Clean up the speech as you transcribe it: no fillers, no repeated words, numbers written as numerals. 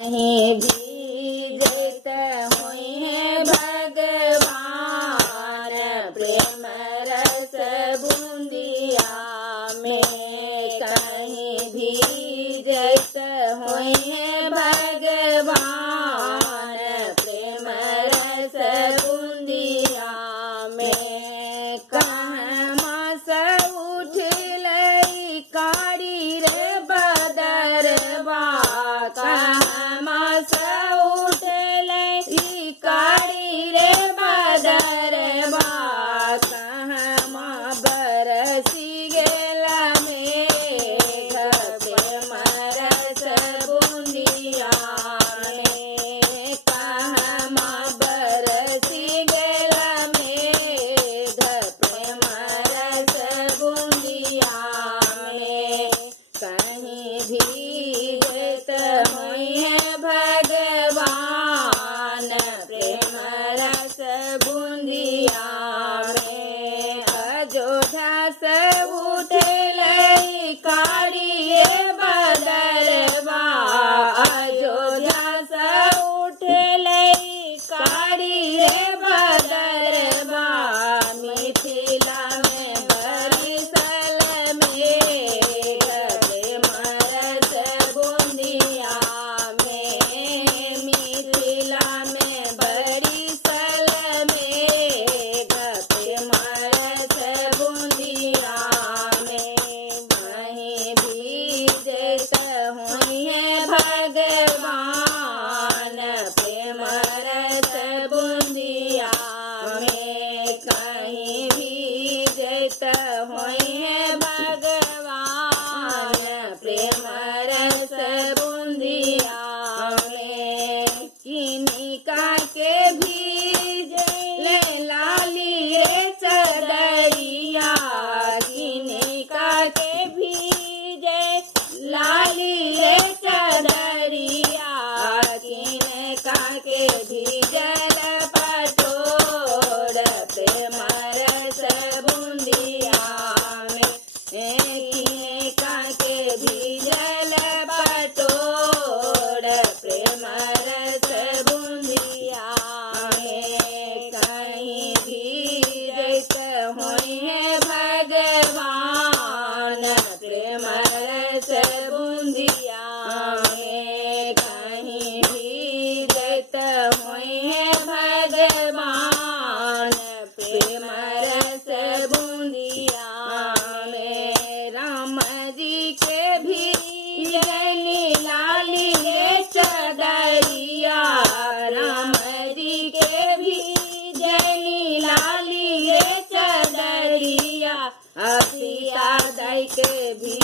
कहीं भी जैत हुई है भगवान, प्रेम रस बूंदिया में। कहीं भी जैत हुई है भगवान, प्रेम रस बूंदिया में। कहमा से उठलई कारी रे बदरवा, कहमा से उठलई कारी रे बदरवा। कहमा बरसी गेला मेघ, प्रेम रस बूंदिया में। कहमा बरसी गेला मेघ, प्रेम रस बूंदिया में। कहीं भी जैत हुई है भगवान, प्रेम रस बूंदिया में। अयोध्या से उठलई कारी रे बदरवा, अयोध्या से उठलई कारी रे बदरवा। मिथिला में बरिसल मेघ, प्रेम रस बूंदिया में। मिथिला में बरिसल मेघ, प्रेम रस बूंदिया में। कहीं भी जैत हुई है भगवान, प्रेम रस बूंदिया में। कहीं भी जैत हुई है भगवान, प्रेम रस बूंदिया में। किनिका के भीजले लाली रे चदरिया, किनिका के भीजे लाली रे चदरिया। किनका के भीजल पटोर, प्रेम रस बूंदिया में। किनका के भीजल पटोर, प्रेम रस बूंदिया में। कहीं भी जैत हुई है भगवान, प्रेम रस बूंदिया में। कहीं भी जैत हुई है भगवान, प्रेम रस बूंदिया में। राम जी के भी जनी लाली रे चदरिया, राम जी के भी जनी लाली रे चदरिया। सीता दाई के भी